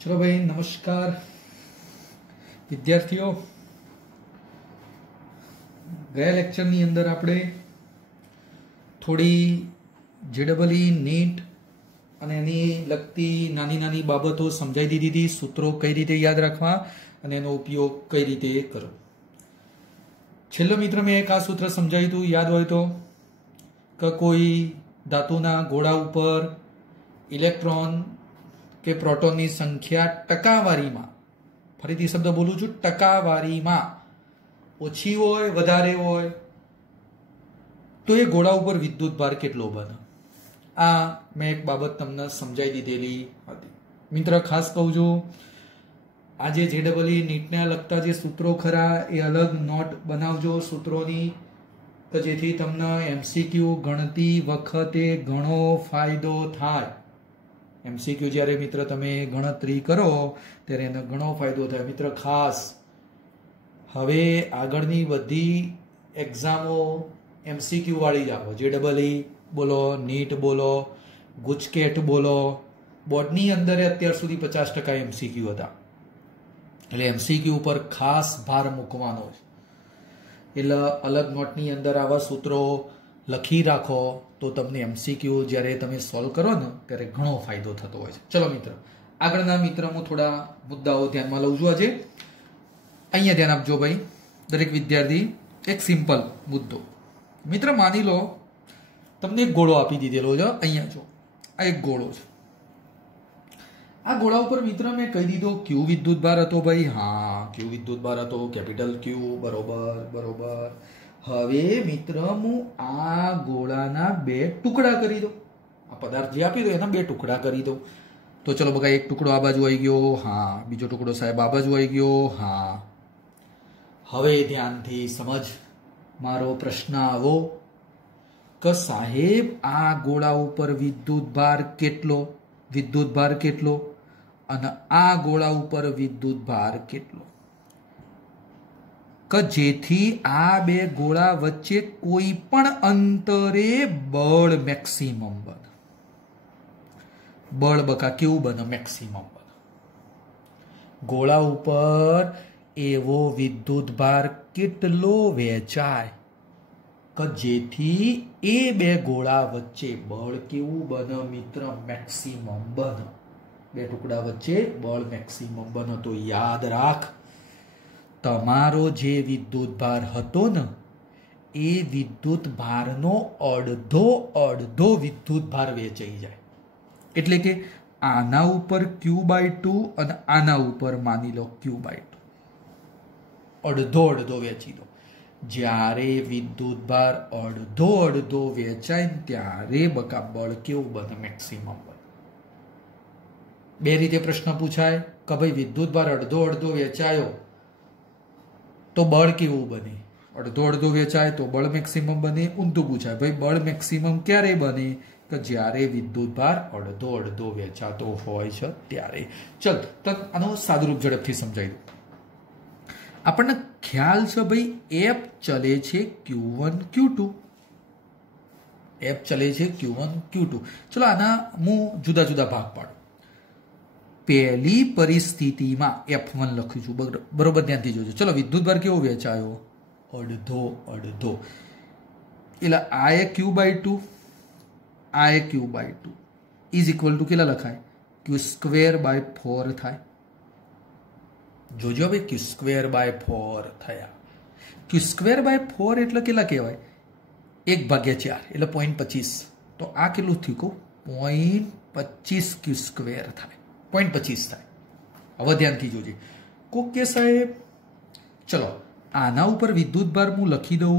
चलो भाई नमस्कार विद्यार्थियों। गया लेक्चરની અંદર આપણે થોડી જેડબલઈ નીટ અને એની લગતી નાની નાની બાબતો સમજાવી દીધી હતી, સૂત્રો કઈ રીતે યાદ રાખવા અને એનો ઉપયોગ કઈ રીતે કરવો। છેલ્લો મિત્ર મેં એક આ સૂત્ર સમજાવ્યું હતું, યાદ હોય તો, કે કોઈ ધાતુના ગોળા ઉપર ઇલેક્ટ્રોન કે પ્રોટોનની સંખ્યા ટકાવારીમાં, ફરીથી શબ્દ બોલું છું, ટકાવારીમાં ઓછી હોય વધારે હોય તો એ ગોળા ઉપર વિદ્યુત ભાર કેટલો બને। આ મેં એક બાબત તમને સમજાવી દીધેલી હતી। મિત્ર ખાસ કહું છું, આજે જેડબલઈ નીટને લગતા જે સૂત્રો ખરા એ અલગ નોટ બનાવજો સૂત્રોની, કે જેથી તમને એમસીક્યુ ગણતી વખતે ઘણો ફાયદો થાય। એમસીક્યુ જ્યારે મિત્ર તમે ગણતરી કરો ત્યારે એનો ઘણો ફાયદો થાય। મિત્ર ખાસ હવે આગળની બધી એક્ઝામો એમસીક્યુ વાળી જ આવો, જેડબલઈ બોલો, નીટ બોલો, ગુજકેટ બોલો, બોર્ડની અંદર અત્યાર સુધી 50% એમસીક્યુ હતા, એટલે એમસીક્યુ ઉપર ખાસ ભાર મૂકવાનો છે। એટલે અલગ નોટની અંદર આવા સૂત્રો લખી રાખો તો તમને એમસીક્યુ જ્યારે તમે સોલ્વ કરો ને ત્યારે ઘણો ફાયદો થતો હોય છે। ચલો મિત્ર, આગળના મિત્ર હું થોડા મુદ્દાઓ ધ્યાનમાં લઉં છું આજે। અહીંયા ધ્યાન આપજો ભાઈ દરેક વિદ્યાર્થી। એક સિમ્પલ મુદ્દો મિત્ર, માની લો તમને એક ગોળો આપી દીધેલો છે, અહીંયા જો આ એક ગોળો છે, આ ગોળા ઉપર મિત્ર મેં કહી દીધો ક્યુ વિદ્યુત ભાર હતો ભાઈ, હા ક્યુ વિદ્યુત ભાર હતો, કેપિટલ ક્યુ, બરોબર બરોબર। હવે મિત્ર હું આ ગોળાના બે ટુકડા કરી દઉં, આ પદાર્થ જે આપી દો એના બે ટુકડા કરી દઉં। તો ચલો બગા, એક ટુકડો આ બાજુ આવી ગયો, હા, બીજો ટુકડો સાહેબ આ બાજુ આવી ગયો, હા। હવે ધ્યાનથી સમજ, મારો પ્રશ્ન આવો કે સાહેબ આ ગોળા ઉપર વિદ્યુત ભાર કેટલો અને આ ગોળા ઉપર વિદ્યુત ભાર કેટલો, કે જેથી આ બે ગોળા વચ્ચે કોઈ પણ અંતરે બળ મેક્સિમમ બને। બળ બકા કેવું બને? મેક્સિમમ બને। ગોળા ઉપર એવો વિદ્યુત ભાર કેટલો વેચાય કે જેથી એ બે ગોળા વચ્ચે બળ કેવું બને મિત્ર? મેક્સિમમ બને। બે ટુકડા વચ્ચે બળ મેક્સિમમ બને। તો યાદ રાખ, તમારો જે વિદ્યુત ભાર હતો ને એ વિદ્યુત ભારનો અડધો વિદ્યુત ભાર વેચાઈ જાય। એટલે કે આના ઉપર Q/2 અને આના ઉપર માની લો Q/2, અડધો વેચી દો। જ્યારે વિદ્યુત ભાર અડધો વેચાય ત્યારે બકા બળ કેવું બને? મેક્સિમમ બને। બે રીતે પ્રશ્ન પૂછાય કે ભાઈ વિદ્યુત ભાર અડધો વેચાયો તો બળ કેવું બને? અડધો વેચાય તો બળ મેક્સિમમ બને। ઊંધું પૂછાય ભાઈ બળ મેક્સિમમ ક્યારે બને? કે જ્યારે વિદ્યુત ભાર અડધો વેચાતો હોય છે ત્યારે। ચલ તો આનો સાદુરૂપ ઝડપથી સમજાવી દઉં। આપણને ખ્યાલ છે ભાઈ એફ ચલે છે Q1 Q2, એફ ચલે છે Q1 Q2। ચલો આના હું જુદા જુદા ભાગ પાડું। પહેલી પરિસ્થિતિમાં F1 લખું છું, બરોબર ધ્યાનથી જોજો। ચલો વિદ્યુત ભાર કેવો વેચાયો? અડધો। એટલે આ એ Q/2, આ એ Q/2 ઇઝ ઇક્વલ ટુ કેટલા લખાય? Q²/4 થાય। જોજો ભાઈ Q²/4 થયા। Q²/4 એટલે કેટલા કહેવાય? 1/4 એટલે 0.25। તો આ કેટલું થયું કહું? 0.25 Q² થાય, 0.25 થાય। હવે ધ્યાનથી જોજે। કોક કે સાહેબ ચલો આના ઉપર વિદ્યુત ભાર હું લખી દઉં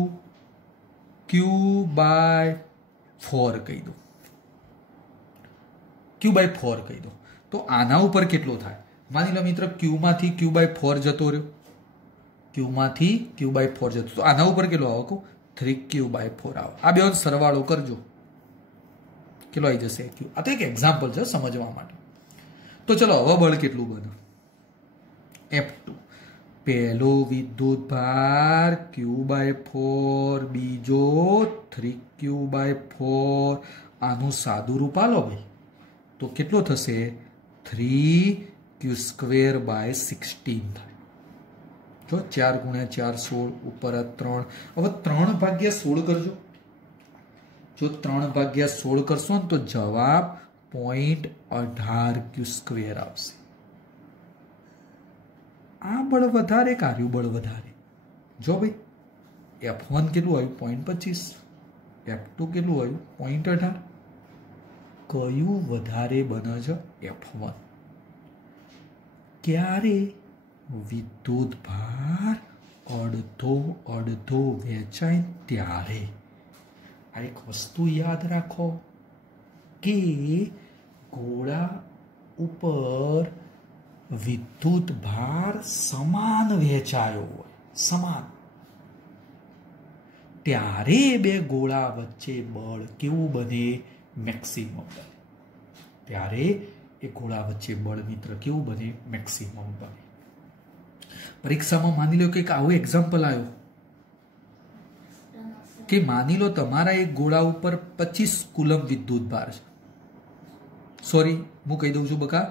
Q/4 કહી દઉં, Q/4 કહી દઉં, તો આના ઉપર કેટલો થાય? માની લો મિત્ર Q માંથી Q/4 જતો રહ્યો, Q માંથી Q/4 જતો, તો આના ઉપર કેટલો આવો કહું? 3Q/4 આવો। આ બે સરવાળો કરજો, કેટલો આવી જશે? Q। આ તો એક એક્ઝામ્પલ છે સમજવા માટે। તો ચલો હવે બળ કેટલું બને? F2, પહેલો વિદ્યુત ભાર Q/4, બીજો 3Q/4। આનું સાદું રૂપ આલો ભાઈ તો કેટલો થશે? 3 क्यू स्क्वेर बाय 16 थाय। जो 4 × 4 16 ऊपर आ 3। હવે 3 ભાગ્યા 16 કરજો। જો 3 ભાગ્યા 16 કરશો ને તો જવાબ 0.18 ક્યુ સ્ક્વેર આવશે। આ બળ વધારે કાર્યું બળ વધારે। જો ભાઈ F1 કેટલું આવ્યું 0.25, F2 કેટલું આવ્યું 0.18। કયું વધારે બને છે F1। ક્યારે વિદ્યુત ભાર અડધો અડધો વહેંચાય ત્યારે। આ એક વસ્તુ યાદ રાખો કે ગોળા ઉપર વિદ્યુત ભાર સમાન વહેંચાયો હોય, સમાન, ત્યારે બે ગોળા વચ્ચે બળ કેવું બને મેક્સિમમ બને। ત્યારે એ ગોળા વચ્ચે બળ મિત્ર કેવું બને મેક્સિમમ બને। પરીક્ષામાં માની લો કે આવું એક્ઝામ્પલ આવ્યો કે માની લો તમારા એક ગોળા ઉપર 25 કુલમ વિદ્યુત ભાર છે। સોરી, હું કહી દઉં છું બકા,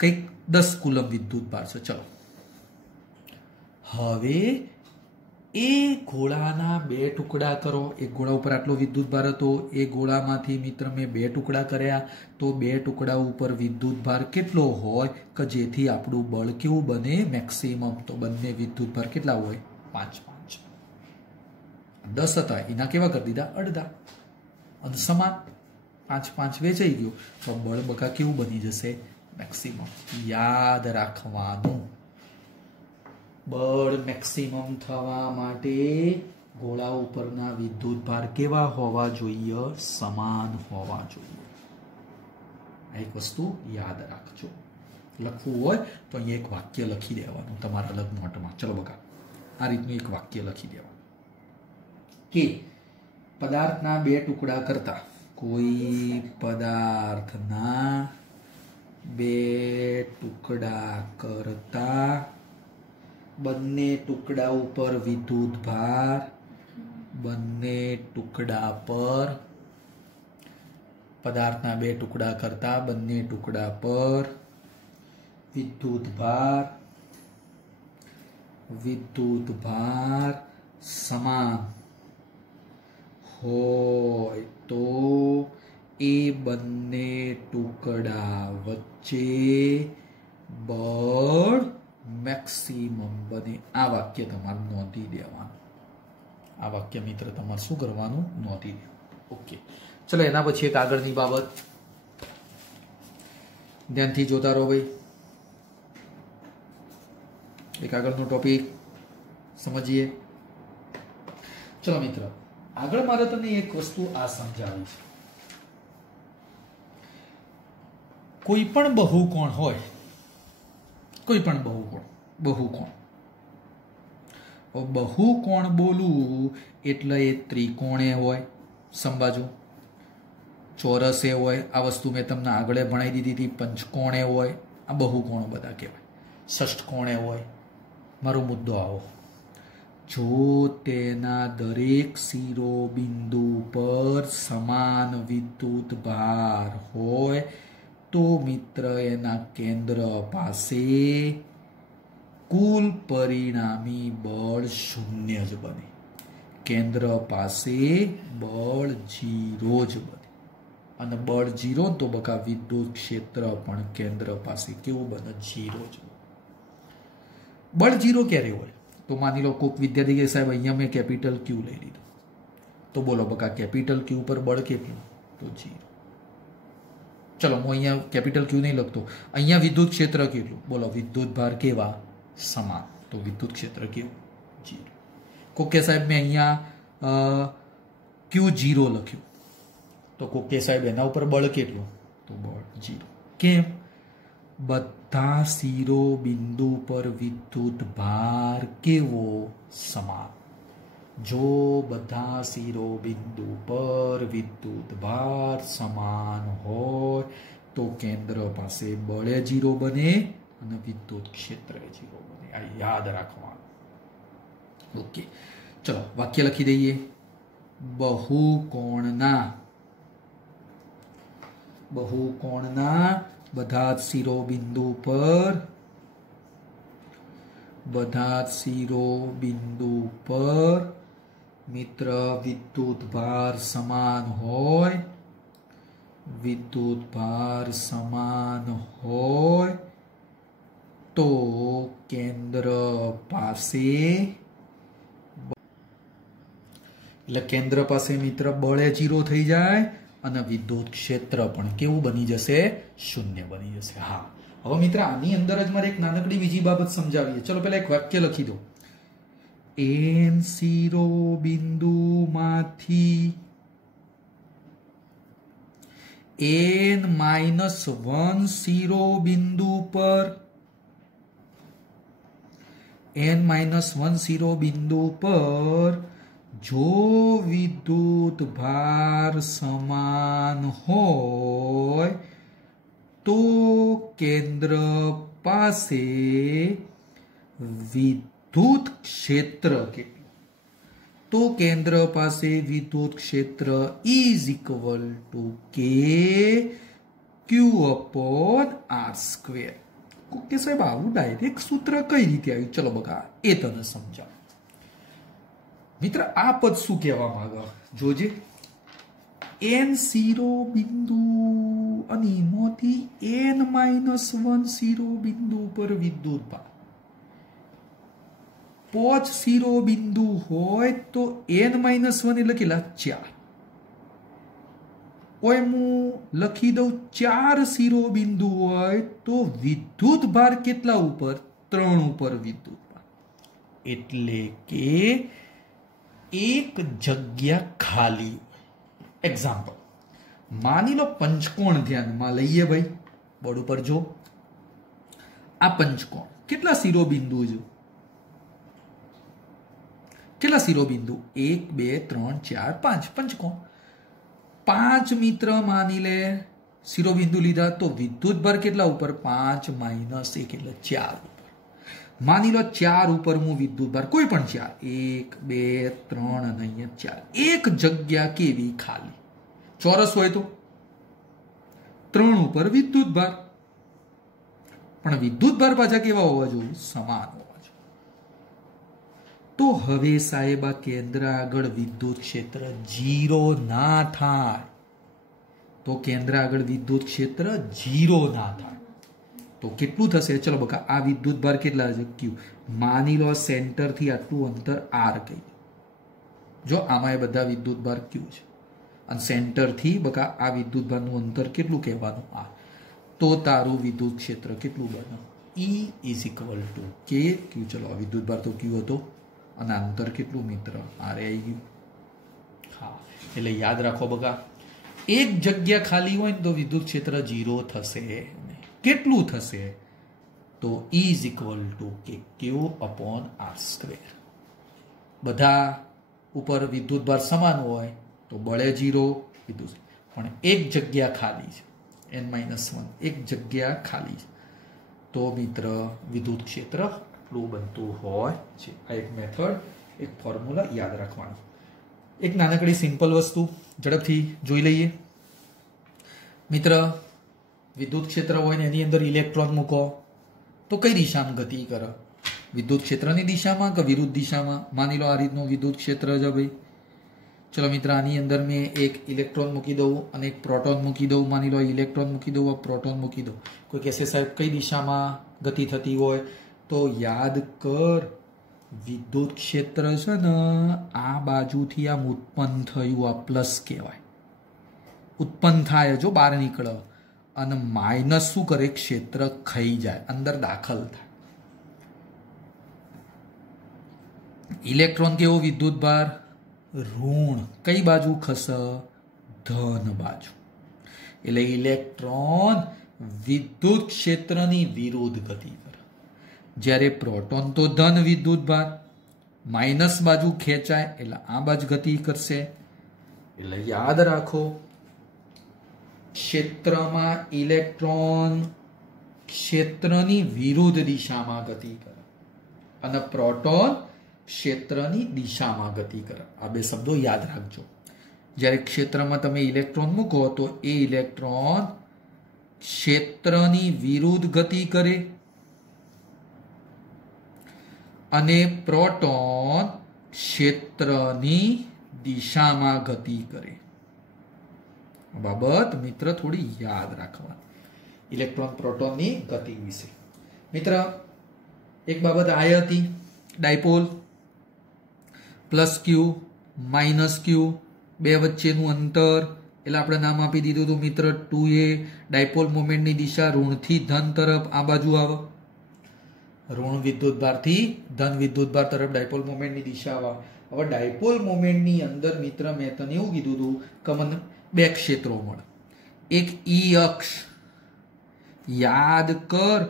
કંઈક 10 કુલમ વિદ્યુત ભાર છે। ચલો, હવે એ ગોળાના 2 ટુકડા કરો। એક ગોળા ઉપર આટલો વિદ્યુત ભાર હતો, એ ગોળામાંથી મિત્ર મેં 2 ટુકડા કર્યા, તો 2 ટુકડા ઉપર વિદ્યુત ભાર કેટલો હોય કે જેથી આપણું બળ કેવું બને મેક્સિમમ। તો બંને વિદ્યુત ભાર કેટલા હોય 5 5। 10 હતા એના કેવા કરી દીધા અડધા, અને સમાન 5 5 વેચાઈ ગયો, તો બળ બકા કેવું બની જશે મેક્સિમમ। યાદ રાખવાનું, બળ મેક્સિમમ થવા માટે ગોળા ઉપરના વિદ્યુત ભાર કેવા હોવા જોઈએ સમાન હોવા જોઈએ। આ એક વસ્તુ યાદ રાખજો। લખવું હોય તો અહીંયા એક વાક્ય લખી દેવાનું તમારા અલગ નોટમાં। ચલો બકા, આ રીતનું એક વાક્ય લખી દેવાનું કે પદાર્થના 2 ટુકડા કરતા, કોઈ પદાર્થના 2 ટુકડા કરતા બંને ટુકડા ઉપર વિદ્યુત ભાર, બંને ટુકડા પર, પદાર્થના 2 ટુકડા કરતા બંને ટુકડા પર વિદ્યુત ભાર સમાન હોય તો એ બંને ટુકડા વચ્ચે બળ મેક્સિમમ બને। આ વાક્ય તમારે નોંધી દેવાનું। આ વાક્ય મિત્ર તમારે શું કરવાનું નોંધી દેવાનું। ઓકે, ચલો એના પછી એક આગળની બાબત ધ્યાનથી જોતા રહો ભાઈ। એક આગળનો ટોપિક સમજીએ। ચલો મિત્ર, આગળ મારે તમને એક વસ્તુ આ સમજાવી છે। કોઈ પણ બહુકોણ હોય, કોઈ પણ બહુકોણ બોલું એટલે એ ત્રિકોણે હોય સમબાજુ, ચોરસે હોય, આ વસ્તુ મેં તમને આગળ ભણાવી દીધી હતી, પંચકોણે હોય, આ બહુકોણો બધા કહેવાય, ષષ્ઠકોણે હોય। મારો મુદ્દો આવો, જો તેના દરેક શિરોબિંદુ પર સમાન વિદ્યુત ભાર હોય તો મિત્ર એના કેન્દ્ર પાસે કુલ પરિણામી બળ 0 જ બને। કેન્દ્ર પાસે બળ 0 જ બને, અને બળ 0 તો બકા વિદ્યુત ક્ષેત્ર પણ કેન્દ્ર પાસે કેવું બને 0 જ બને। બળ 0 ક્યારે હોય તો માની લો કોઈક વિદ્યાર્થી કે સાહેબ અહીંયા મેં કેપિટલ ક્યુ લઈ લીધું, તો બોલો બકા કેપિટલ ક્યુ પર બળ કેટલું તો 0। ચલો હું અહીંયા કેપિટલ ક્યુ નહીં લખતો, અહીંયા વિદ્યુત ક્ષેત્ર કેટલું બોલો, વિદ્યુત ભાર કેવા સમાન, તો વિદ્યુત ક્ષેત્ર કેવું 0। કોક કે સાહેબ મેં અહીંયા Q0 લખ્યું, તો કોક કે સાહેબ એના ઉપર બળ કેટલું તો બળ 0। કેમ? બધા શિરોબિંદુ પર વિદ્યુત ભાર કેવો સમાન। જો બધા શિરોબિંદુ પર વિદ્યુત ભાર સમાન હોય તો કેન્દ્ર પાસે બળે 0 બને અને વિદ્યુત ક્ષેત્ર 0 બને। આ યાદ રાખવાનું। ઓકે, ચલો વાક્ય લખી દઈએ। બહુકોણના બધા જ શિરોબિંદુ પર મિત્ર વિદ્યુત ભાર સમાન હોય તો કેન્દ્ર પાસે મિત્ર બળે 0 થઈ જાય અને વિદ્યુત ક્ષેત્ર પણ કેવું બની જશે? શૂન્ય બની જશે. હા, હવે મિત્ર આની અંદર જ મારે એક નાનકડી બીજી બાબત સમજાવીએ. ચલો પહેલા એક વાક્ય લખી દો. n શિરોબિંદુમાંથી n-1 શિરોબિંદુ પર જો વિદ્યુત ભાર સમાન હોય તો કેન્દ્ર પાસે વિદ્યુત ક્ષેત્ર કેટલું? તો કેન્દ્ર પાસે વિદ્યુત ક્ષેત્ર ઇઝ ઇક્વલ ટુ Q/R². કે સાહેબ આવું ડાયરેક્ટ સૂત્ર કઈ રીતે આવ્યું? ચલો બકા એ તને સમજાવ. મિત્ર આ પદ શું કહેવા માંગે? જોજે, n શિરોબિંદુ અને એમાંથી n-1 શિરોબિંદુ પર વિદ્યુત ભાર. 5 શિરોબિંદુ હોય તો n-1 એટલે કેટલા? 4. ઓય હું લખી દઉં 4 શિરોબિંદુ હોય તો વિદ્યુત ભાર કેટલા ઉપર? 3 ઉપર વિદ્યુત ભાર. એટલે કે એક જગ્યા ખાલી. એક્ઝામ્પલ, માની લો પંચકોણ ધ્યાનમાં લઈએ ભાઈ. બોર્ડ ઉપર જો, આ પંચકોણ કેટલા શિરોબિંદુ છે? કેટલા શિરોબિંદુ? 1 2 3 4 5 પંચકોણ. 5 મિત્ર માની લે શિરોબિંદુ લીધા તો વિદ્યુત ભાર કેટલા ઉપર? 5 - 1 એટલે 4 ઉપર. માની લો 4 ઉપર હું વિદ્યુત ભાર કોઈ પણ 4 1 2 3 અને અહીંયા 4. એક જગ્યા કેવી? ખાલી. ચોરસ હોય તો 3 ઉપર વિદ્યુત ભાર. પણ વિદ્યુત ભાર પાછા કેવા હોવા જોઈએ? સમાન હોવા જોઈએ. તો હવે સાહેબ આ કેન્દ્ર આગળ વિદ્યુત ક્ષેત્ર 0 ના થાય. તો કેન્દ્ર આગળ વિદ્યુત ક્ષેત્ર 0 ના થાય તો કેટલું થશે? ચલો બકા આ વિદ્યુત ભાર કેટલા છે? Q. માની લો સેન્ટર થી આટલું અંતર R કહી. જો આમાં એ બધા વિદ્યુત ભાર Q છે અને સેન્ટર થી બકા આ વિદ્યુત ભારનું અંતર કેટલું કહેવાનું? R. તો તારું વિદ્યુત ક્ષેત્ર કેટલું બને? E is equal to K Q. ચલો વિદ્યુત ભાર તો Q હતો અને અંતર કેટલું મિત્ર? R આવી ગયું. હા, એટલે યાદ રાખો બકા, એક જગ્યા ખાલી હોય ને તો વિદ્યુત ક્ષેત્ર 0 થશે. કેટલું થશે? તો E is equal to Q/R². બધા ઉપર વિદ્યુત ભાર સમાન હોય તો બળે 0 વિદ્યુત. પણ એક જગ્યા ખાલી છે, n-1 એક જગ્યા ખાલી છે તો મિત્ર વિદ્યુત ક્ષેત્ર આટલું બનતું હોય છે. આ એક મેથડ, એક ફોર્મ્યુલા યાદ રાખવાનું. એક નાનકડી સિમ્પલ વસ્તુ ઝડપથી જોઈ લઈએ. મિત્ર વિદ્યુત ક્ષેત્ર હોય ને એની અંદર ઇલેક્ટ્રોન મૂકો તો કઈ દિશામાં ગતિ કરે? વિદ્યુત ક્ષેત્રની દિશામાં કે વિરુદ્ધ દિશામાં? માની લો આ રીતનું વિદ્યુત ક્ષેત્ર છે ભાઈ. ચલો મિત્ર આની અંદર મેં એક ઇલેક્ટ્રોન મૂકી દઉં અને એક પ્રોટોન મૂકી દઉં. માની લો ઇલેક્ટ્રોન મૂકી દઉં, પ્રોટોન મૂકી દઉં. કોઈ કહેશે સાહેબ કઈ દિશામાં ગતિ થતી હોય? તો યાદ કર, વિદ્યુત ક્ષેત્ર છે ને આ બાજુથી આમ ઉત્પન્ન થયું, આ પ્લસ કહેવાય. ઉત્પન્ન થાય જો બહાર નીકળે અને માઇનસ શું કરે? ક્ષેત્ર ખાઈ જાય, અંદર દાખલ થાય. ઇલેક્ટ્રોન કેવો વિદ્યુત ભાર? ઋણ. કઈ બાજુ ખસે? ધન બાજુ. એટલે ઇલેક્ટ્રોન વિદ્યુત ક્ષેત્રની વિરુદ્ધ ગતિ કરે. જ્યારે પ્રોટોન તો ધન વિદ્યુત ભાર, માઇનસ બાજુ ખેંચાય એટલે આ બાજુ ગતિ કરશે. એટલે યાદ રાખો, ક્ષેત્રમાં ઇલેક્ટ્રોન ક્ષેત્રની વિરુદ્ધ દિશામાં ગતિ કરે અને પ્રોટોન ક્ષેત્રની દિશામાં ગતિ કરે. આ બે શબ્દો યાદ રાખજો. જ્યારે ક્ષેત્રમાં તમે ઇલેક્ટ્રોન મૂકો તો એ ઇલેક્ટ્રોન ક્ષેત્રની વિરુદ્ધ ગતિ કરે અને પ્રોટોન ક્ષેત્રની દિશામાં ગતિ કરે. બાબત મિત્ર થોડી યાદ રાખવાની ઇલેક્ટ્રોન પ્રોટોનની ગતિ વિશે. મિત્ર એક બાબત આ હતી ડાયપોલ પ્લસ ક્યુ માઇનસ ક્યુ બે વચ્ચેનું અંતર એટલે આપણે નામ આપી દીધું હતું મિત્ર 2a. ડાયપોલ મોમેન્ટની દિશા ઋણથી ધન તરફ આ બાજુ આવે, ઋણ વિદ્યુતભારથી ધન વિદ્યુતભાર તરફ ડાયપોલ મોમેન્ટની દિશા આવે. હવે ડાયપોલ મોમેન્ટની અંદર મિત્ર મેં તને એવું કીધું હતું કે મને બે ક્ષેત્રો મળે. એક ઈ અક્ષ યાદ કર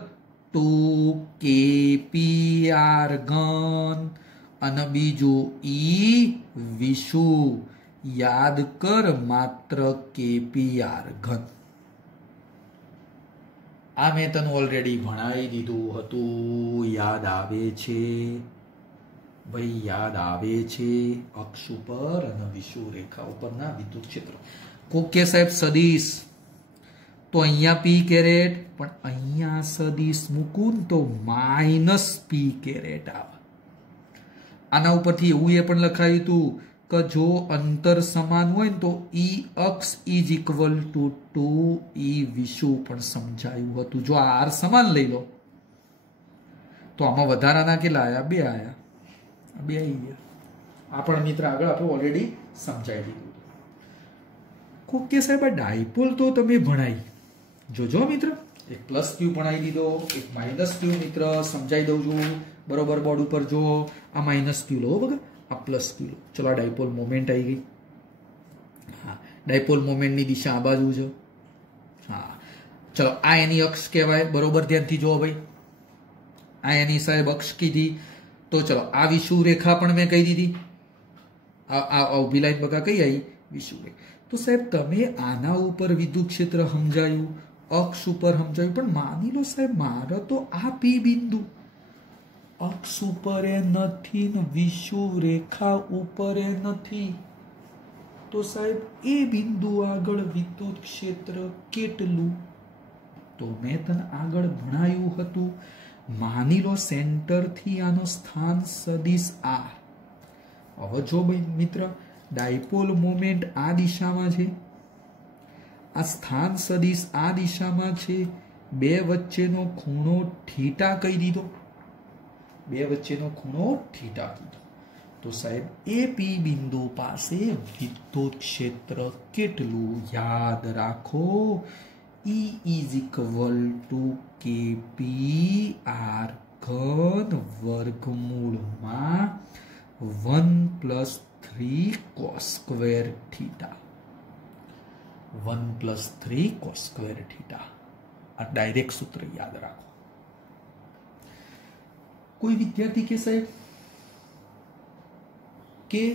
2kpr ઘન અને બીજું ઈ વિષુવ યાદ કર માત્ર kpr ઘન. આ મેં તને ઓલરેડી ભણાવી દીધું હતું, યાદ આવે છે ભાઈ? યાદ આવે છે. અક્ષ ઉપર અને વિષુવ રેખા ઉપરના વિદ્યુત ક્ષેત્રો. કોકે સાહેબ સદિશ તો અહીંયા પી કેરેટ, પણ અહીંયા સદિશ મૂકું તો માઇનસ પી કેરેટ આવે. આના ઉપરથી એવું એ પણ લખાયું હતું કે જો અંતર સમાન હોય ને તો ઈ અક્ષ ઇઝ ઇક્વલ ટુ 2 ઈ વિષુવ પણ સમજાયું હતું. જો આ આર સમાન લઈ લો તો આમાં વધારાના કેટલા આયા? બે આયા, બે આવી ગયા. આ પણ મિત્ર આગળ આપણે ઓલરેડી સમજાવી દીધું. કોકે સાહેબ આ ડાયપોલ તો તમે ભણાઈ જોજો મિત્ર. એક પ્લસ ક્યુ ભણાવી દીધો, એક માઇનસ ક્યુ મિત્ર સમજાવી દઉં છું બરોબર. બોર્ડ ઉપર જો આ માઇનસ ક્યુ લો બગા, આ પ્લસ ક્યુ લો. ચલો આ ડાયપોલ મોમેન્ટ આવી ગઈ. હા, ડાયપોલ મોમેન્ટની દિશા આ બાજુ છે. હા ચલો આ એની અક્ષ કહેવાય બરોબર. ધ્યાનથી જો ભાઈ, આ એની સાહેબ અક્ષ કીધી તો ચલો આ વિષુવ રેખા પણ મેં કહી દીધી. આ ઉભી લાઈન બગા કઈ આવી? વિષુવ રેખા. તો સાહેબ તમે આના ઉપર વિદ્યુત ક્ષેત્ર સમજાયું, અક્ષ ઉપર સમજાયું, પણ માની લો સાહેબ મારે તો આ પી બિંદુ અક્ષ ઉપર એ નથી ને વિષુવ રેખા ઉપર એ નથી, તો સાહેબ એ બિંદુ આગળ વિદ્યુત ક્ષેત્ર કેટલું? તો મેં તને આગળ ભણાયું હતું. માની લો સેન્ટર થી આનો સ્થાન સદિશ આ. હવે જો ભાઈ મિત્ર ડાયપોલ મોમેન્ટ આ દિશામાં છે, આ સ્થાન સદિશ આ દિશામાં છે, બે વચ્ચેનો ખૂણો થીટા કહી દીધો, બે વચ્ચેનો ખૂણો થીટા કીધો. તો સાહેબ એ પી બિંદુ પાસે વિદ્યુત ક્ષેત્ર કેટલું? યાદ રાખો E is equal to kpr ઘન વર્ગમૂળમાં 1 + 3 cos square theta. 1 + 3 cos square theta. આ ડાયરેક્ટ સૂત્ર યાદ રાખો. કોઈ વિદ્યાર્થી કે સાહેબ કે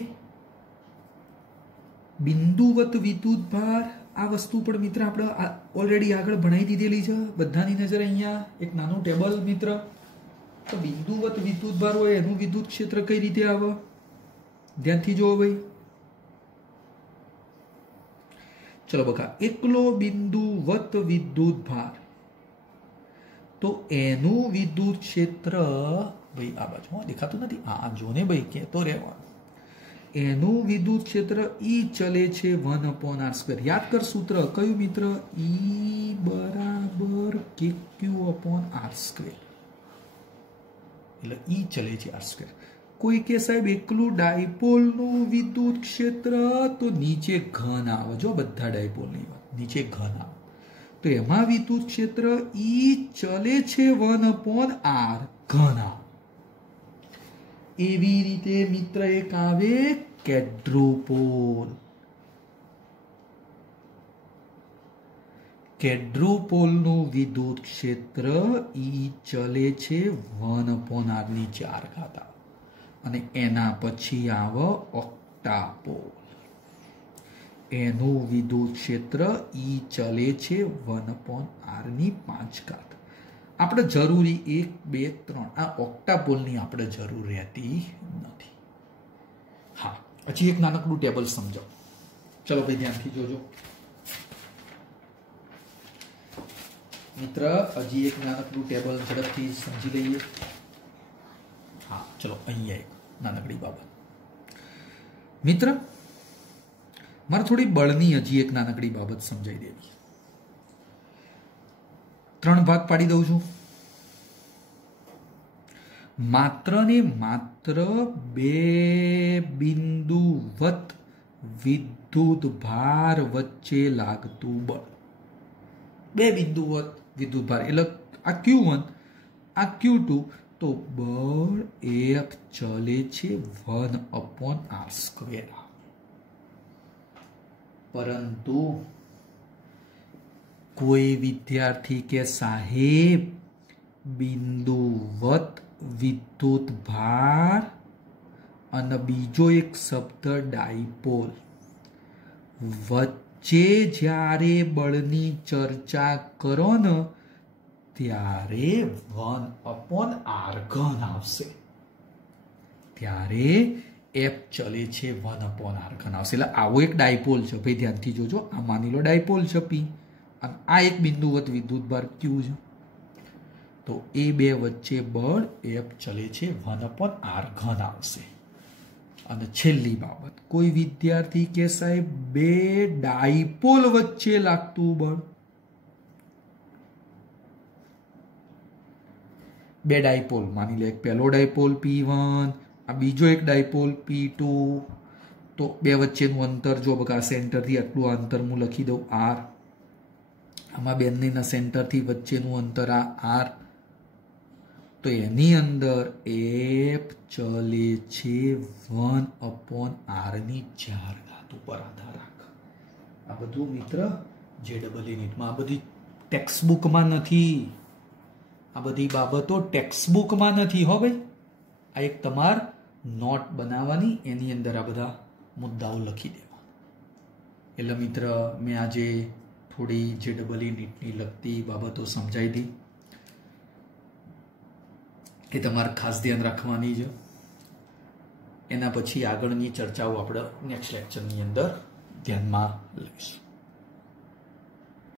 બિંદુવત વિદ્યુત ભાર આ વસ્તુ પણ મિત્ર આપણે ઓલરેડી આગળ ભણાવી દીધેલી છે. બધાની નજર અહીંયા એક નાનું ટેબલ મિત્ર. તો બિંદુવત વિદ્યુત ભાર હોય એનું વિદ્યુત ક્ષેત્ર કઈ રીતે આવે? ધ્યાનથી જોવો ભાઈ. ચલો બકા, એકલો બિંદુવત વિદ્યુત ભાર તો એનું વિદ્યુત ક્ષેત્ર ભાઈ આ બાજુ દેખાતું નથી, આ જો ને ભાઈ કેતો રહેવાનું. એનું વિદ્યુત ક્ષેત્ર ઈ ચલે છે 1/r². યાદ કર સૂત્ર કયું મિત્ર? ઈ બરાબર kq/r². એટલે ઈ ચલે છે r². કોઈ કે સાહેબ એકલું ડાયપોલ નું વિદ્યુત ક્ષેત્ર તો નીચે ઘન આવે. જો બધા ડાયપોલ ની વાત નીચે ઘન આવે તો એમાં વિદ્યુત ક્ષેત્ર ઈ ચલે છે 1/r ઘન. એવી રીતે મિત્ર એક આવે કેડ્રુપોલ. કેડ્રુપોલ નું વિદ્યુત ક્ષેત્ર ઈ ચલે છે 1/r ની 4 ઘાત અને એના પછી આવે ઓક્ટાપોલ. એનું વિદ્યુત ક્ષેત્ર ઈ ચલે છે 1/r ની 5 ઘાત. આપણે જરૂરી 1 2 3 આ ઓક્ટાપોલની આપણે જરૂર રહેતી નથી. હા, પછી એક નાનકડું ટેબલ સમજાવો. ચલો ભાઈ ધ્યાનથી જોજો. મિત્ર હજી એક નાનકડું ટેબલ ઝડપથી સમજી લઈએ. હા, ચલો અહીંયા એક નાનકડી બાબત. મિત્ર, મારે થોડી બળની હજી એક નાનકડી બાબત સમજાઈ દેવી. 3 ભાગ પાડી દઉં છું. માત્ર ને માત્ર 2 બિંદુવત વિદ્યુત ભાર વચ્ચે લાગતું બળ. 2 બિંદુવત વિદ્યુત ભાર એટલે આ Q1 આ Q2, તો બળ F ચલે છે 1/r². પરંતુ કોઈ વિદ્યાર્થી કે સાહેબ બિંદુવત વિદ્યુત ભાર અને બીજો એક શબ્દ ડાયપોલ વચ્ચે જ્યારે બળની ચર્ચા કરો ને ત્યારે 1/r³ આવશે. ત્યારે F ચલે છે 1/r³ આવશે. એટલે આવો એક ડાયપોલ છે ભાઈ, ધ્યાનથી જોજો. આ માની લો ડાયપોલ છે P અને આ એક બિંદુવત વિદ્યુત ભાર Q છે. તો એ બે વચ્ચે બળ F ચલે છે 1/r³ આવશે. અને છેલ્લી બાબત, કોઈ વિદ્યાર્થી કે સાહેબ 2 ડાયપોલ વચ્ચે લાગતું બળ. 2 ડાયપોલ માની લે, એક પહેલો ડાયપોલ P1, આ બીજો એક ડાયપોલ P2. તો 2 વચ્ચેનું અંતર જો બકા સેન્ટરથી આટલું અંતર હું લખી દઉં R. આમાં બંનેના સેન્ટરથી વચ્ચેનું અંતર આ R. તો એની અંદર F ચલે છે 1/r² ઉપર આધાર રાખ. આ બધું મિત્ર JEE નીટમાં, આ બધી ટેક્સ્ટબુકમાં નથી. આ બધી બાબતો ટેક્સ્ટબુકમાં નથી હો ભાઈ. આ એક તમાર નોટ બનાવવાની, એની અંદર આ બધા મુદ્દાઓ લખી દેવા. એટલે મિત્ર મેં આજે થોડી JEE નીટની લગતી બાબતો સમજાવી દી કે તમારે ખાસ ધ્યાન રાખવાની છે. એના પછી આગળની ચર્ચાઓ આપણે નેક્સ્ટ લેક્ચરની અંદર ધ્યાનમાં લઈશું.